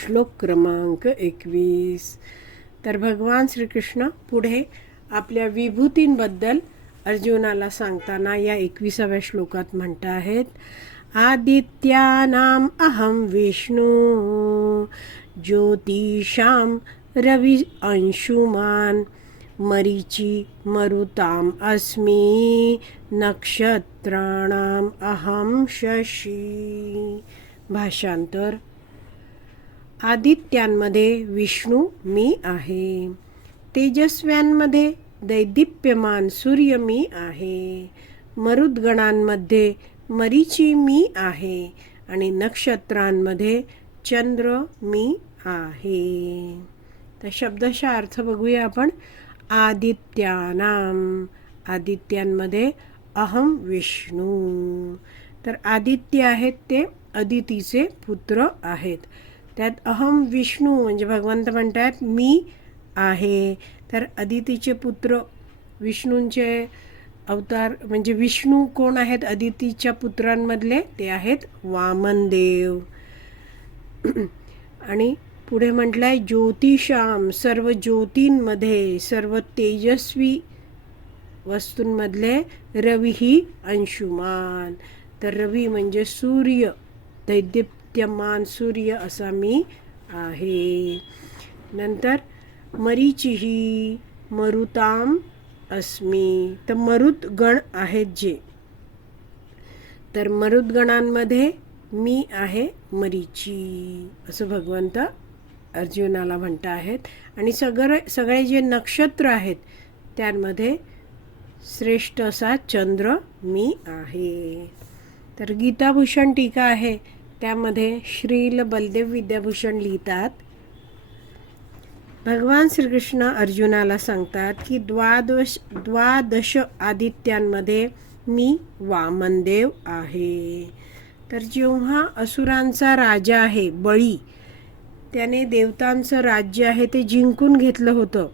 श्लोक क्रमांक एकवीस. तर भगवान श्रीकृष्ण पुढे आपल्या विभूतींबद्दल अर्जुनाला सांगताना या एकविसाव्या श्लोकात म्हणत आहेत आदित्यानाम अहम विष्णू ज्योतिषाम रवि अंशुमान मरीची मरुताम अस्मी नक्षत्राणाम अहम शशी. भाषांतर आदित्यांमध्ये विष्णू मी आहे. तेजस्व्यांमध्ये दैदिप्यमान सूर्य मी आहे. मरुद्गणांमध्ये मरीची मी आहे. आणि नक्षत्रांमध्ये चंद्र मी आहे. तर शब्दशः अर्थ बघूया आपण. आदित्यानाम. आदित्यांमध्ये अहम विष्णू. तर आदित्य आहेत ते अदितीचे पुत्र आहेत. त्यात अहम विष्णू म्हणजे भगवंत म्हणतात मी आहे. तर अदितीचे पुत्र विष्णूंचे अवतार म्हणजे विष्णू कोण आहेत? अदितीच्या पुत्रांमधले ते आहेत वामनदेव. आणि पुढे म्हटलं आहे ज्योतिषाम सर्व ज्योतींमध्ये सर्व तेजस्वी वस्तूंमधले रवी ही अंशुमान. तर रवी म्हणजे सूर्य विद्यमान सूर्य असा मी आहे. नंतर मरीची ही मरुताम अस्मी. तर मरुत गण आहेत जे. तर मरुदगणांमध्ये मी आहे मरीची. असं भगवंत अर्जुनाला म्हणत आहेत आणि सगळे सगळे जे नक्षत्र आहेत त्यामध्ये श्रेष्ठ असा चंद्र मी आहे. तर गीताभूषण टीका आहे. त्यामध्ये श्रील बलदेव विद्याभूषण लिहितात. भगवान श्रीकृष्ण अर्जुनाला सांगतात की द्वादश द्वादश आदित्यांमध्ये मी वामनदेव आहे. तर जेव्हा असुरांचा राजा आहे बळी त्याने देवतांचं राज्य आहे ते जिंकून घेतलं होतं.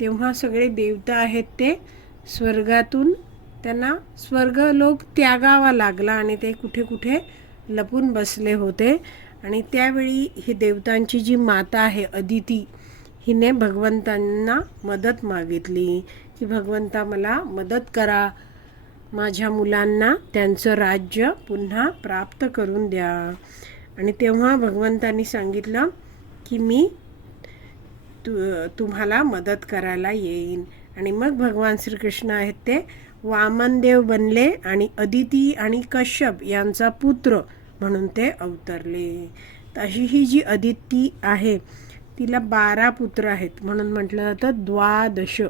तेव्हा सगळे देवता आहेत ते स्वर्गातून त्यांना स्वर्गलोक त्यागावा लागला आणि ते कुठे कुठे लपून बसले होते. आणि त्यावेळी ही देवतांची जी माता आहे अदिती हिने भगवंतांना मदत मागितली. की भगवंता मला मदत करा. माझ्या मुलांना त्यांचं राज्य पुन्हा प्राप्त करून द्या. आणि तेव्हा भगवंतांनी सांगितलं की मी तु तुम्हाला मदत करायला येईन. आणि मग भगवान श्रीकृष्ण आहेत ते वामनदेव बनले आणि अदिती आणि कश्यप यांचा पुत्र म्हणून ते अवतरले. अशी ही जी अदिती आहे तिला बारा पुत्र आहेत. म्हणून म्हटलं जातं द्वादश.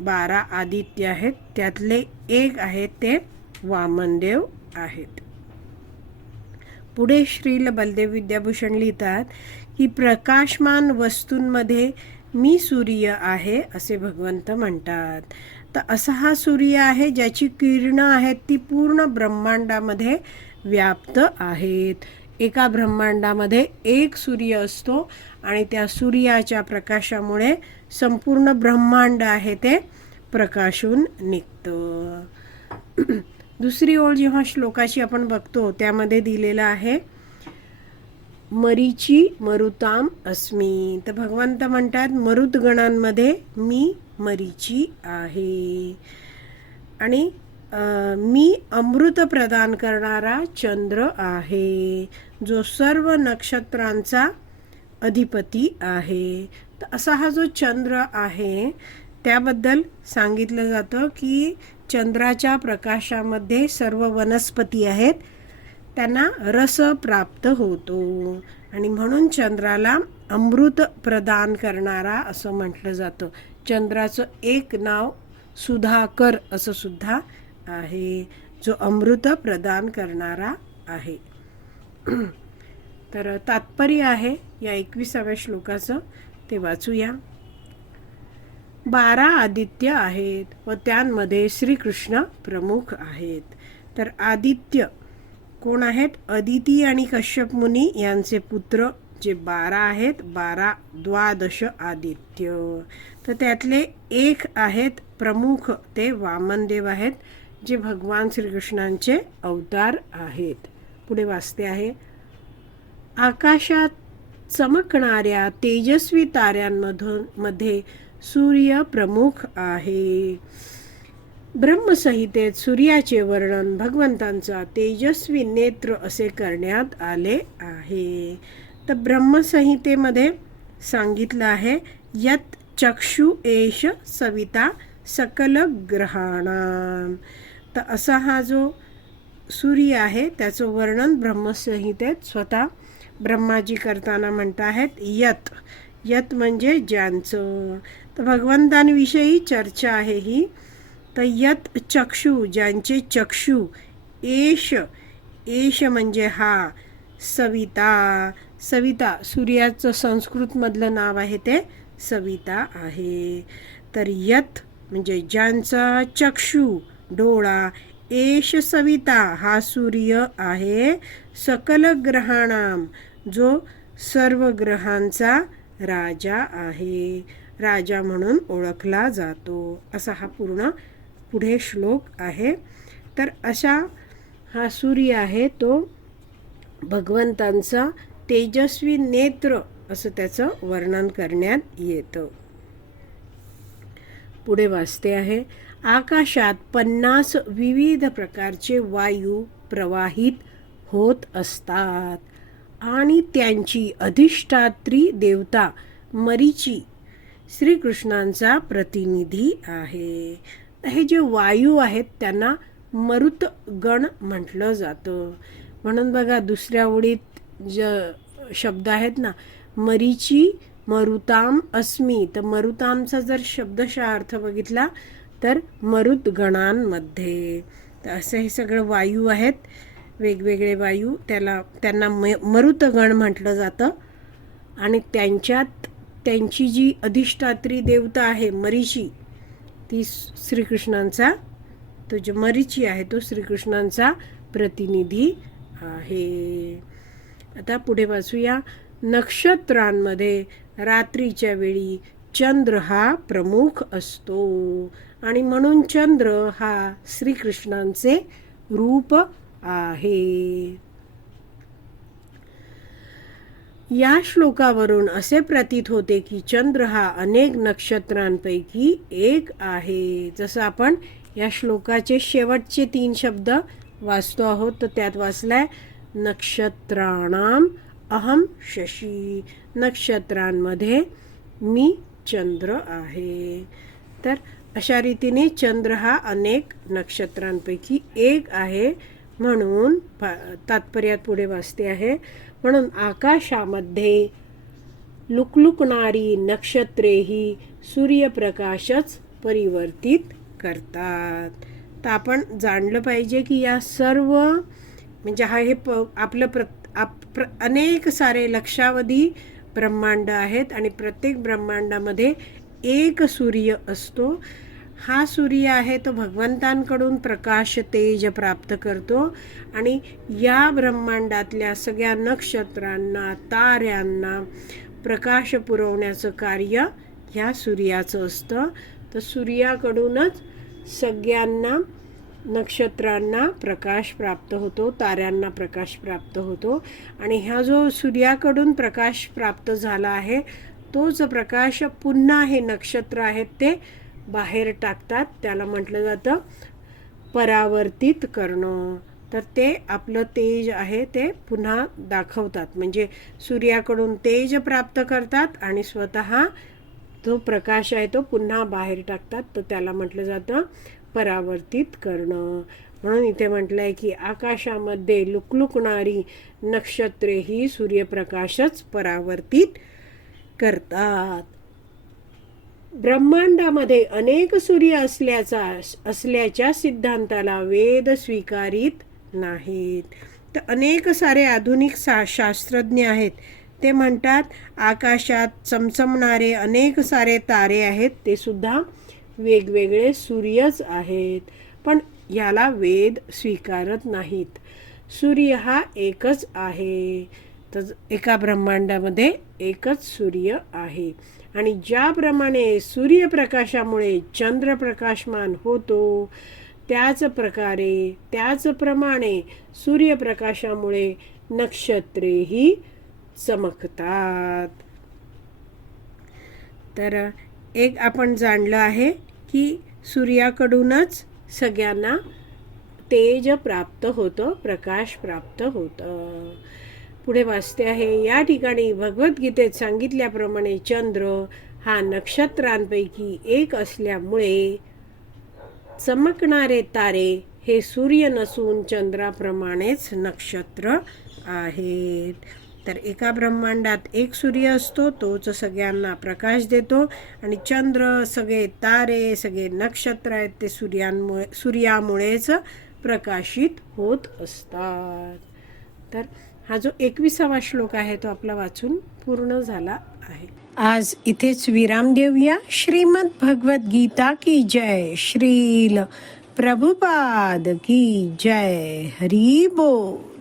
बारा आदित्य आहेत. त्यातले एक आहेत ते वामनदेव आहेत. पुढे श्रील बलदेव विद्याभूषण लिहितात की प्रकाशमान वस्तूंमध्ये मी सूर्य आहे असे भगवंत म्हणतात. तर असा हा सूर्य आहे ज्याची किरणं आहेत ती पूर्ण ब्रह्मांडामध्ये व्याप्त आहेत. एका ब्रह्मांडामध्ये एक सूर्य असतो आणि त्या सूर्याच्या प्रकाशामुळे संपूर्ण ब्रह्मांड आहे ते प्रकाशून निघतं. दुसरी ओळ जेव्हा श्लोकाची आपण बघतो त्यामध्ये दिलेलं आहे मरीची मरुताम अस्मी. तर भगवंत म्हणतात मरुतगणांमध्ये मी मरीची आहे. आणि मी अमृत प्रदान करणारा चंद्र आहे जो सर्व नक्षत्रांचा अधिपती आहे. तर असा हा जो चंद्र आहे त्याबद्दल सांगितलं जातं की चंद्राच्या प्रकाशामध्ये सर्व वनस्पती आहेत त्यांना रस प्राप्त होतो. आणि म्हणून चंद्राला अमृत प्रदान करणारा असं म्हटलं जातं. चंद्राचं एक नाव सुधाकर असं सुद्धा आहे जो अमृत प्रदान करणारा आहे. तर तात्पर्य आहे या एकविसाव्या श्लोकाचं ते वाचूया. बारा आदित्य आहेत व त्यांमध्ये श्रीकृष्ण प्रमुख आहेत. तर आदित्य कोण आहेत? अदिती आणि कश्यप मुनी यांचे पुत्र जे बारा आहेत बारा द्वादश आदित्य. तर त्यातले एक आहेत प्रमुख ते वामनदेव आहेत. जे भगवान श्रीकृष्णांचे अवतार आहेत. पुढे वाचते आहे. आकाशात चमकणाऱ्या तेजस्वी ताऱ्यांमधून मध्ये सूर्य प्रमुख आहे. ब्रह्मसंहितेत सूर्याचे वर्णन भगवंतांचा तेजस्वी नेत्र असे करण्यात आले आहे. तर ब्रह्मसंहितेमध्ये सांगितलं आहे यत चक्षु एष सविता सकल ग्रहाणाम तर असा हा जो सूर्य आहे त्याचं वर्णन ब्रह्मसंहितेत स्वतः ब्रह्माजी करताना म्हणत आहेत यत. यत म्हणजे ज्यांचं. तर भगवंतांविषयी चर्चा आहे ही. तर यत चक्षु ज्यांचे चक्षु एश एश म्हणजे हा सविता. सविता सूर्याचं संस्कृतमधलं नाव आहे ते सविता आहे. तर यत म्हणजे ज्यांचा चक्षु डोळा. एश सविता हा सूर्य आहे सकल ग्रहाणाम जो सर्व ग्रहांचा राजा आहे. राजा म्हणून ओळखला जातो. असा हा पूर्ण पुढे श्लोक आहे. तर अशा हा सूर्य आहे तो भगवंतांचा तेजस्वी नेत्र असं त्याचं वर्णन करण्यात येतं. पुढे वाचते आहे. आकाशात पन्नास विविध प्रकारचे वायू प्रवाहित होत असतात. आणि त्यांची अधिष्ठात्री देवता मरीची श्रीकृष्णांचा प्रतिनिधी आहे. हे जे वायू आहेत त्यांना मरुतगण म्हटलं जातं. म्हणून बघा दुसऱ्या ओळीत ज शब्द आहेत ना मरीची मरुताम अस्मी. तर मरुतामचा जर शब्दशः अर्थ बघितला तर मरुतगणांमध्ये तर असं हे सगळं वायू आहेत. वेगवेगळे वायू त्याला त्यांना म मरुतगण म्हटलं जातं. आणि त्यांच्यात त्यांची जी अधिष्ठात्री देवता आहे मरीची ती श्रीकृष्णांचा तो जो मरीची आहे तो श्रीकृष्णांचा प्रतिनिधी आहे. आता पुढे वाचूया. नक्षत्रांमध्ये रात्रीच्या वेळी चंद्र हा प्रमुख असतो. आणि म्हणून चंद्र हा श्रीकृष्णांचे रूप आहे. या श्लोकावरून असे प्रतीत होते की चंद्र हा अनेक नक्षत्रांपैकी एक आहे. जसं आपण या श्लोकाचे शेवटचे तीन शब्द वाचतो आहोत तर त्यात वाचलाय नक्षत्राणाम अहम शशी. नक्षत्रांमध्ये मी चंद्र आहे. तर अशा रीतीने चंद्र हा अनेक नक्षत्रांपैकी एक आहे म्हणून तात्पर्यात पुढे वाचते आहे. म्हणून आकाशामध्ये लुकलुकणारी नक्षत्रेही सूर्यप्रकाशच परिवर्तित करतात. तर आपण जाणलं पाहिजे की या सर्व म्हणजे हा हे प आपलं प्र आप प्र अनेक सारे लक्षावधी ब्रह्मांड आहेत आणि प्रत्येक ब्रह्मांडामध्ये एक सूर्य असतो. हा सूर्य आहे तो भगवंतांकडून प्रकाश तेज प्राप्त करतो आणि या ब्रह्मांडातल्या सगळ्या नक्षत्रांना ताऱ्यांना प्रकाश पुरवण्याचं कार्य ह्या सूर्याचं असतं. तर सूर्याकडूनच सगळ्यांना नक्षत्रांना प्रकाश प्राप्त होतो ताऱ्यांना प्रकाश प्राप्त होतो. आणि ह्या जो सूर्याकडून प्रकाश प्राप्त झाला आहे तोच प्रकाश पुन्हा हे नक्षत्र आहेत ते बाहेर टाकतात. त्याला म्हटलं जातं परावर्तित करणं. तर ते आपलं तेज आहे ते पुन्हा दाखवतात. म्हणजे सूर्याकडून तेज प्राप्त करतात आणि स्वतः जो प्रकाश आहे तो पुन्हा बाहेर टाकतात. तर त्याला म्हटलं जातं परावर्तित करणं. म्हणून इथे म्हटलं आहे की आकाशामध्ये लुकलुकणारी नक्षत्रे ही सूर्यप्रकाशच परावर्तित करतात. ब्रह्मांडामध्ये अनेक सूर्य असल्याचा असल्याच्या सिद्धांताला वेद स्वीकारित नाहीत. तर अनेक सारे आधुनिक सा शास्त्रज्ञ आहेत. ते म्हणतात आकाशात चमचमणारे अनेक सारे तारे आहेत ते सुद्धा वेगवेगळे सूर्यच आहेत. पण याला वेद स्वीकारत नाहीत. सूर्य हा एकच आहे. तर एका ब्रह्मांडामध्ये एकच सूर्य आहे. आणि ज्याप्रमाणे सूर्यप्रकाशामुळे चंद्र प्रकाशमान होतो त्याच प्रकारे त्याचप्रमाणे सूर्यप्रकाशामुळे नक्षत्रेही चमकतात. तर एक आपण जाणलं आहे की सूर्याकडूनच सगळ्यांना तेज प्राप्त होतं प्रकाश प्राप्त होतं. पुढे वाचते आहे या ठिकाणी भगवद्गीतेत सांगितल्याप्रमाणे चंद्र हा नक्षत्रांपैकी एक असल्यामुळे चमकणारे तारे हे सूर्य नसून चंद्राप्रमाणेच नक्षत्र आहेत. तर एका ब्रह्मांडात एक सूर्य असतो तोच सगळ्यांना प्रकाश देतो आणि चंद्र सगळे तारे सगळे नक्षत्र आहेत ते सूर्यांमुळे सूर्यामुळेच प्रकाशित होत असतात. तर हा जो एकविसावा श्लोक आहे तो आपला वाचून पूर्ण झाला आहे. आज इथेच विराम देऊया. श्रीमद भगवत गीता की जय. श्रील प्रभुपाद की जय. हरी बोल.